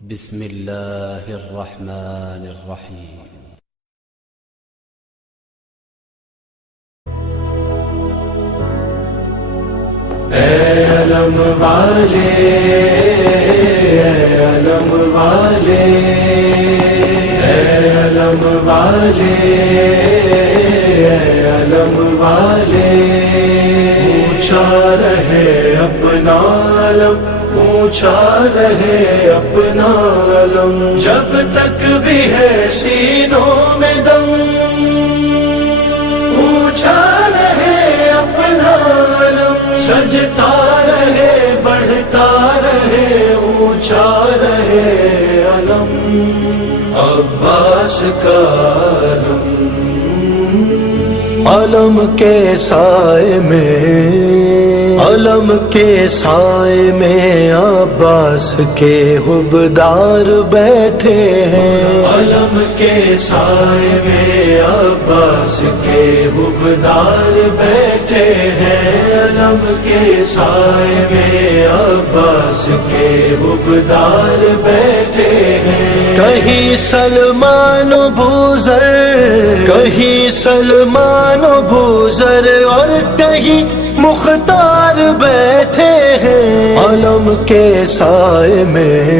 بسم الله الرحمن الرحيم. اے علم والے، اے علم والے، اے علم والے، اے علم والے، اونچا رہے اپنا علم، اونچا رہے اپنا علم، جب تک بھی ہے سینوں میں دم، اونچا رہے اپنا علم، سجتا رہے بڑھتا رہے، اونچا رہے علم، عباس کا علم، علم کے سائے میں، علم کے سائے میں عباس کے حبدار بیٹھے ہیں، علم کے سائے میں عباس کے حبدار بیٹھے ہیں، علم کے سائے میں عباس کے حبدار بیٹھے ہیں، کہیں سلمان و بوذر، کہیں سلمان و بوذر اور کہیں مختار بیٹھے ہیں، علم کے سائے میں،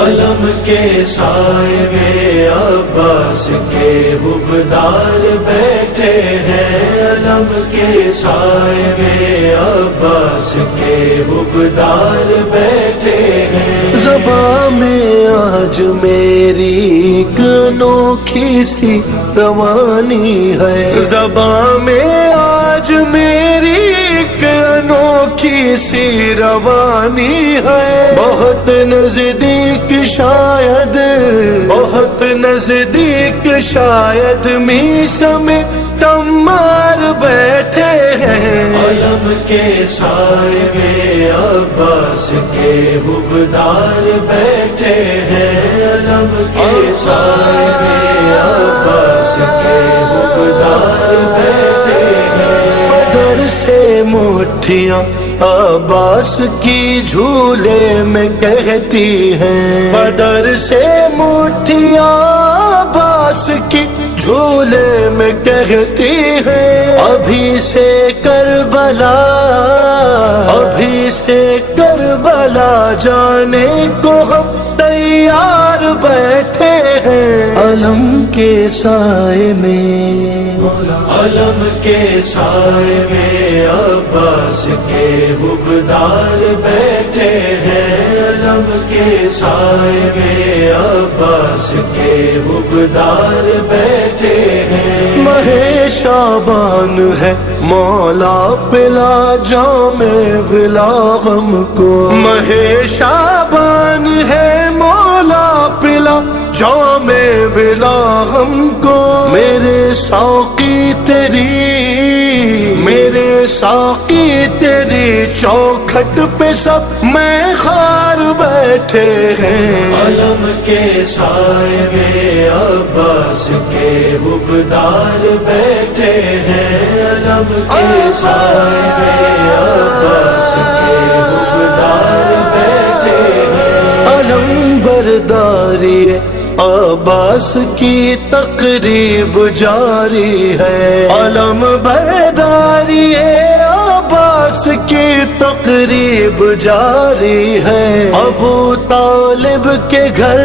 علم کے سائے میں عباس کے حبدار بیٹھے ہیں، علم کے سائے میں عباس کے حبدار بیٹھے ہیں، زبان میں آج میری ایک انوکھی سی روانی ہے، زبان میں آج میری ایک انوکھی سی روانی ہے، بہت نزدیک شاید، بہت نزدیک شاید میسا میں تمار بیٹھے ہیں، علم کے سائے میں عباس کے حبدار بیٹھے ہیں، علم کے سائے میں عباس کے حبدار بیٹھے ہیں، بدر سے مٹھیاں عباس کی جھولے میں کہتی ہیں، بدر سے مٹھیاں عباس کی جھولے میں کہتی ہیں، ابھی سے کربلا، ابھی سے کربلا جانے کو ہم تیار بیٹھے ہیں، علم کے سائے میں، علم کے سائے میں عباس کے حبدار بیٹھے ہیں، علم کے سائے میں عباس کے حبدار بیٹھے ہیں، ماہ شعبان ہے مولا پلا جام ولا ہم کو، ماہ شعبان ہے مولا پلا جام ولا ہم کو، میرے ساقی تیری، میرے ساقی تیری چوکھٹ پہ سب میں خار بیٹھے ہیں، علم کے سائے میں عباس کے حبدار بیٹھے ہیں، علم کے سائے میں عباس کے حبدار بیٹھے ہیں، علم برداری عباس کی تقریب جاری ہے، علم برداری عباس کی تقریب جاری ہے، ابو طالب کے گھر،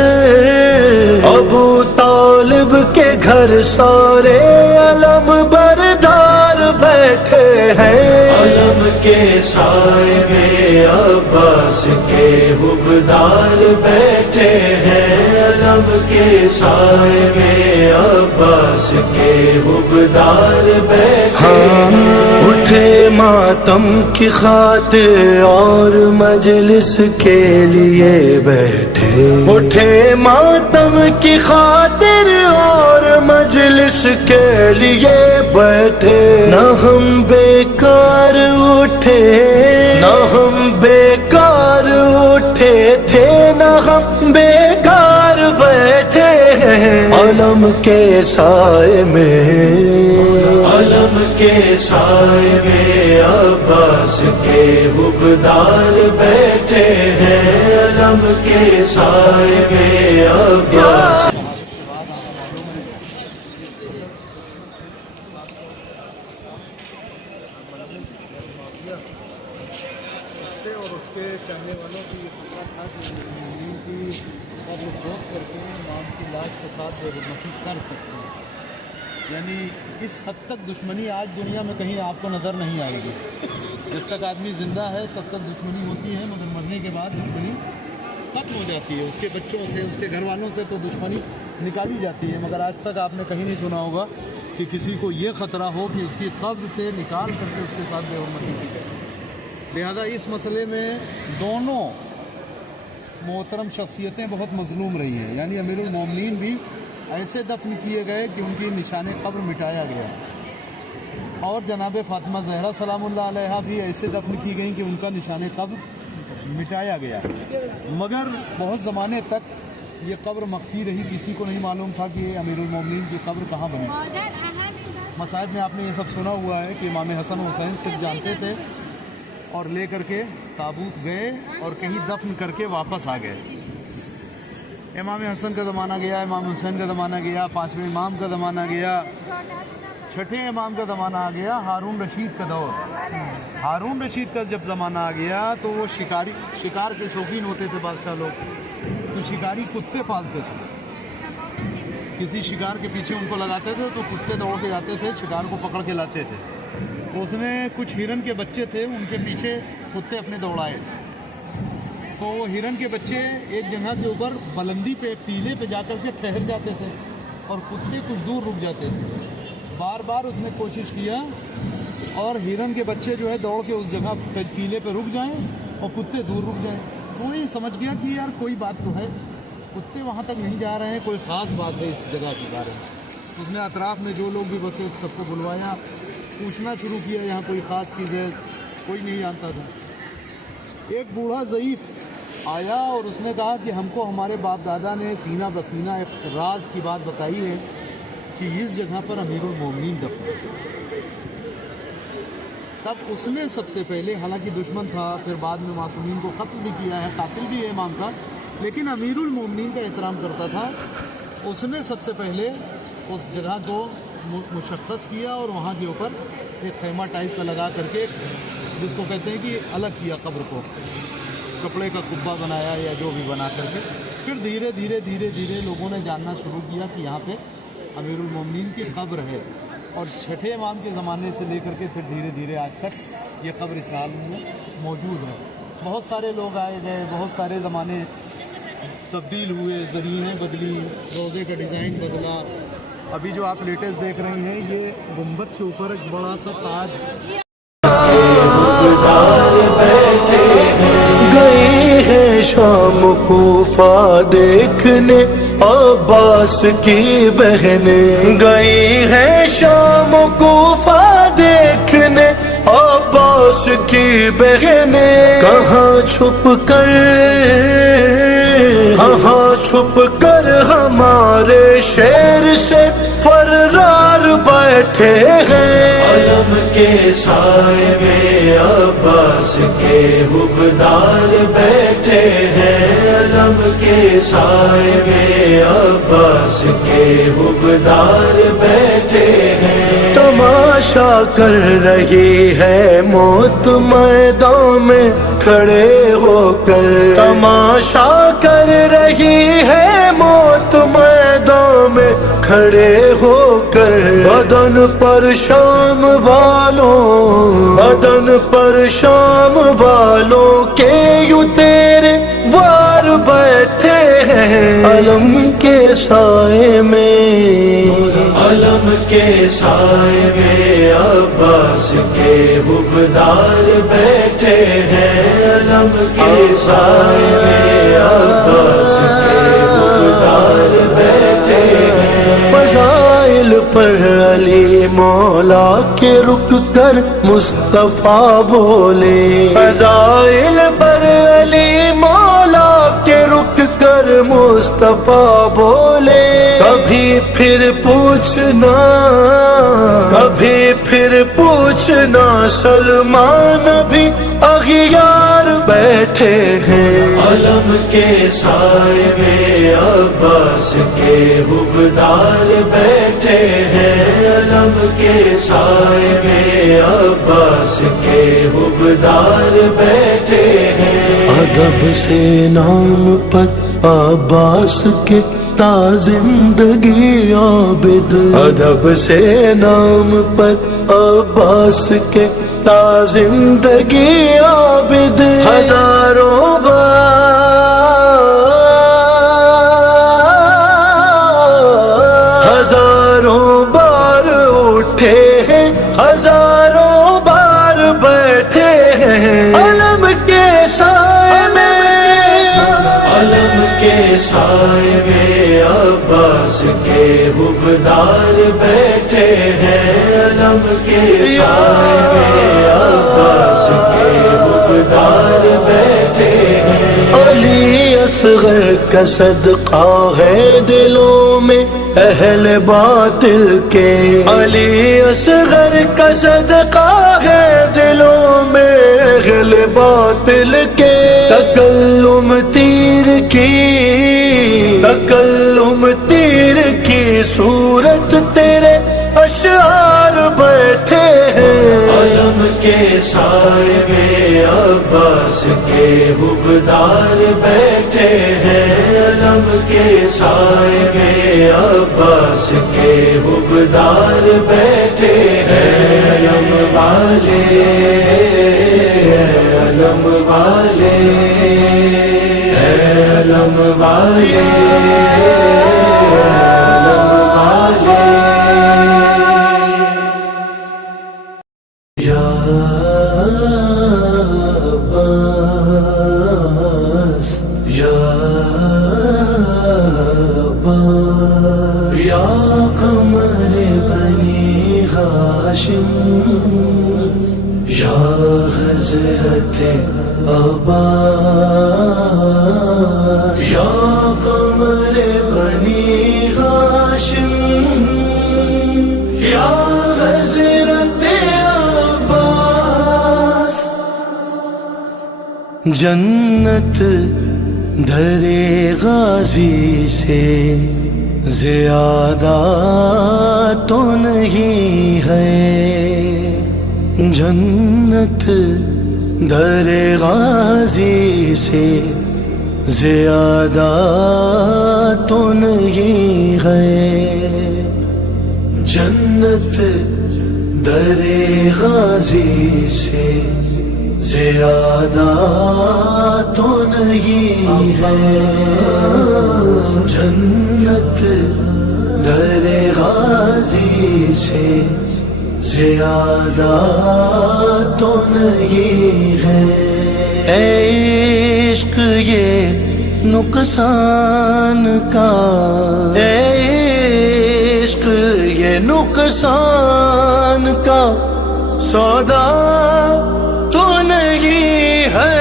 ابو طالب کے گھر سارے علم بردار بیٹھے ہیں، علم کے سائے میں عباس کے حبدار بیٹھے ہیں، علم کے سائے میں عباس کے حبدار بیٹھے ہیں، اٹھے ماتم کی خاطر اور مجلس کے لیے بیٹھے، اٹھے ماتم کی خاطر اور مجلس کے لیے بیٹھے، نہ ہم بیکار اٹھے، نہ ہم بیکار اٹھے تھے، نہ ہم بیکار بیٹھے ہیں، علم کے سائے میں، علم کے سائے میں عباس عباس کے حبدار بیٹھے ہیں علم کے سائے میں عباس سے اور اس کے چاہنے والوں کو یہ خطرہ تھا کہ مومنین کی قبر کھود کر کے امام کی لاش کے ساتھ بے حرمتی کر سکتے ہیں. یعنی اس حد تک دشمنی آج دنیا میں کہیں آپ کو نظر نہیں آئے گی. جب تک آدمی زندہ ہے تب تک دشمنی ہوتی ہے، مگر مرنے کے بعد دشمنی ختم ہو جاتی ہے. اس کے بچوں سے، اس کے گھر والوں سے تو دشمنی نکالی جاتی ہے، مگر آج تک آپ نے کہیں نہیں سنا ہوگا کہ کسی کو یہ خطرہ ہو کہ اس کی قبر سے نکال کر کے اس کے ساتھ بے حرمتی کی جائے. لہذا اس مسئلے میں دونوں محترم شخصیتیں بہت مظلوم رہی ہیں. یعنی امیر المومنین بھی ایسے دفن کیے گئے کہ ان کی نشان قبر مٹایا گیا، اور جناب فاطمہ زہرا سلام اللہ علیہا بھی ایسے دفن کی گئیں کہ ان کا نشان قبر مٹایا گیا. مگر بہت زمانے تک یہ قبر مخفی رہی، کسی کو نہیں معلوم تھا کہ امیر المومنین کی قبر کہاں بنی. مصائب میں آپ نے یہ سب سنا ہوا ہے کہ امام حسن حسین صرف جانتے تھے اور لے کر کے تابوت گئے اور کہیں دفن کر کے واپس آ گئے. امام حسن کا زمانہ گیا، امام حسین کا زمانہ گیا، پانچویں امام کا زمانہ گیا، چھٹے امام کا زمانہ آ گیا، ہارون رشید کا دور. ہارون رشید کا جب زمانہ آ گیا تو وہ شکار کے شوقین ہوتے تھے بادشاہ لوگ، تو شکاری کتے پالتے تھے. کسی شکار کے پیچھے ان کو لگاتے تھے تو کتے دوڑ کے جاتے تھے، شکار کو پکڑ کے لاتے تھے. تو اس نے کچھ ہرن کے بچے تھے، ان کے پیچھے کتے اپنے دوڑائے. تو وہ ہرن کے بچے ایک جگہ کے اوپر بلندی پہ ٹیلے پہ جا کر کے ٹھہر جاتے تھے اور کتے کچھ دور رک جاتے تھے. بار بار اس نے کوشش کیا اور ہرن کے بچے جو ہے دوڑ کے اس جگہ پہ ٹیلے پہ رک جائیں اور کتے دور رک جائیں. تو یہ سمجھ گیا کہ یار کوئی بات تو ہے، کتے وہاں تک نہیں جا رہے ہیں، کوئی خاص بات ہے اس جگہ کے بارے میں. اس نے اطراف میں جو لوگ بھی بسے سب کو بلوایا، پوچھنا شروع کیا یہاں کوئی خاص چیز ہے، کوئی نہیں جانتا تھا. ایک بوڑھا ضعیف آیا اور اس نے کہا کہ ہم کو ہمارے باپ دادا نے سینہ بسینہ ایک راز کی بات بتائی ہے کہ اس جگہ پر امیر المومنین دفن ہے. تب اس نے سب سے پہلے، حالانکہ دشمن تھا، پھر بعد میں معصومین کو قتل بھی کیا ہے، قاتل بھی ہے امام کا، لیکن امیر المومنین کا احترام کرتا تھا. اس نے سب سے پہلے اس جگہ کو مشخص کیا اور وہاں کے اوپر ایک خیمہ ٹائپ کا لگا کر کے، جس کو کہتے ہیں کہ الگ کیا قبر کو، کپڑے کا کبا بنایا یا جو بھی بنا کر کے. پھر دھیرے دھیرے لوگوں نے جاننا شروع کیا کہ یہاں پہ امیر المومنین کی قبر ہے. اور چھٹے امام کے زمانے سے لے کر کے پھر دھیرے دھیرے آج تک یہ قبر اس حال میں موجود ہے. بہت سارے لوگ آئے گئے، بہت سارے زمانے تبدیل ہوئے، زرینیں بدلی، روزے کا ڈیزائن بدلا. ابھی جو آپ لیٹسٹ دیکھ رہے ہیں یہ گنبد کے اوپر ایک بڑا سا تاج. گئی ہے شام کوفہ دیکھنے عباس کی بہنیں، گئی ہے شام کوفہ دیکھنے عباس کی بہنیں. کہاں چھپ کر ہمارے شیر سے فرار بیٹھے ہیں. علم کے سائے میں عباس کے حبدار بیٹھے ہیں. علم کے سائے میں عباس کے حبدار بیٹھے ہیں. تماشا کر رہی ہے موت میدان میں کھڑے ہو کر، تماشا کر رہی ہے موت میدان میں کھڑے ہو کر. بدن پر شام والوں کے یوں تیرے وار بیٹھے ہیں. علم کے سائے میں، علم کے سائے میں عباس کے حبدار بیٹھے ہیں. علم کے سائے میں عباس کے حبدار بیٹھے ہیں. فضائل پر علی مولا کے رک کر مصطفیٰ بولے، فضائل پر علی مولا کے رک کر مصطفیٰ بولے کبھی پھر پوچھنا، کبھی پھر پوچھنا، سلمان بھی اغیار بیٹھے ہیں، علم کے سائے میں عباس کے حبدار بیٹھے ہیں، علم کے سائے میں عباس کے حبدار بیٹھے ہیں۔ ادب سے نام پر عباس کے تا زندگی عابد، ادب سے نام پر عباس کے تا زندگی عابد، ہزاروں بار اٹھے ہیں، ہزاروں بار بیٹھے ہیں، علم کے سائے میں، علم کے سائے میں عباس کے حبدار بیٹھے ہیں، علم کے سائے میں عباس کے حبدار بیٹھے ہیں۔ علی اصغر کا صدقہ ہے دلوں میں اہل باطل کے، علی اصغر کا صدقہ ہے دلوں میں اہل باطل کے، تکلم تیر کی صورت تیرے اشعار بیٹھے ہیں، علم کے سائے میں عباس کے حبدار بیٹھے ہیں، علم کے سائے میں عباس کے حبدار بیٹھے ہیں، علم والے، علم والے، علم والے، یا قمر بنی ہاشم، یا حضرت عباس، یا قمر بنی ہاشم، یا حضرت عباس۔ جنت دھرے غازی سے زیادہ تو نہیں ہے، جنت در غازی سے زیادہ تو نہیں ہے، جنت در غازی سے زیادہ تو نہیں ہے، جنت در غازی سے زیادہ تو نہیں ہے۔ اے عشق یہ نقصان کا، اے عشق یہ نقصان کا سودا تو نہیں ہے،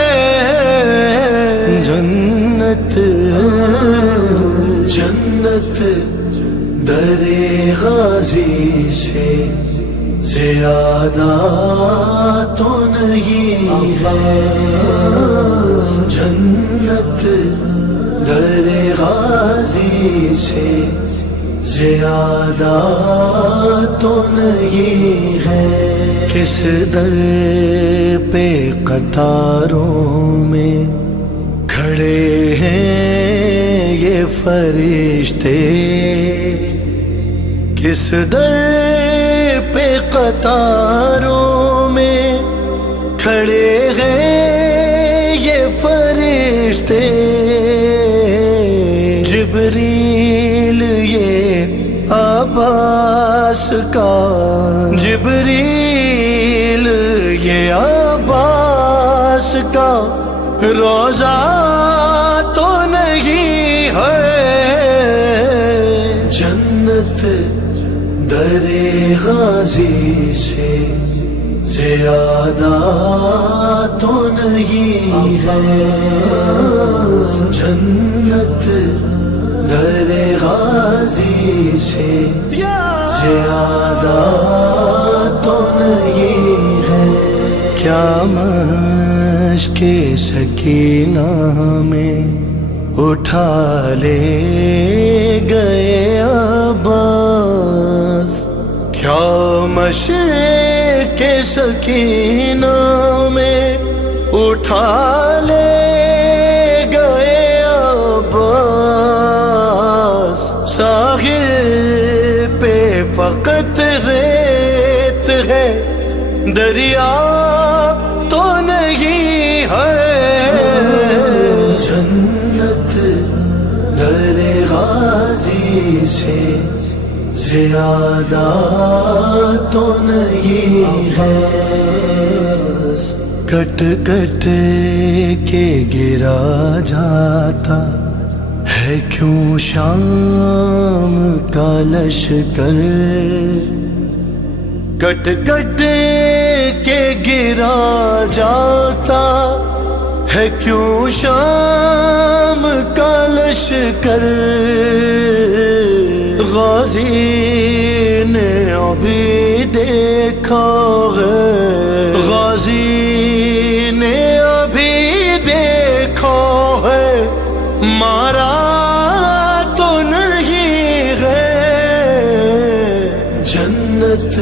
جنت جنت در غازی سے زیادہ تو نہیں ہے، جنت در غازی سے زیادہ تو نہیں ہے۔ کس در پہ قطاروں میں کھڑے ہیں یہ فرشتے، کس در پہ قطاروں میں کھڑے ہیں یہ فرشتے، جبریل یہ عباس کا، جبریل یہ عباس کا روزہ تو نہیں ہے، جنت در غازی سے زیادہ تو نہیں ہے، جنت در غازی سے زیادہ تو نہیں ہے، کیا مشق سکینہ میں اٹھا لے گئے عباس، کیا مشق سکینہ میں اٹھا لے گئے عباس، ساحل پہ فقط ریت ہے، دریا تو نہیں ہے، جنت در غازی سے زیادہ تو نہیں ہے، کٹ کٹ کے گرا جاتا ہے کیوں شام کا لشکر، کٹ کٹ کے گرا جاتا ہے کیوں شام کا لشکر، غازی نے ابھی دیکھا ہے، غازی نے ابھی دیکھا ہے، مارا تو نہیں ہے، جنت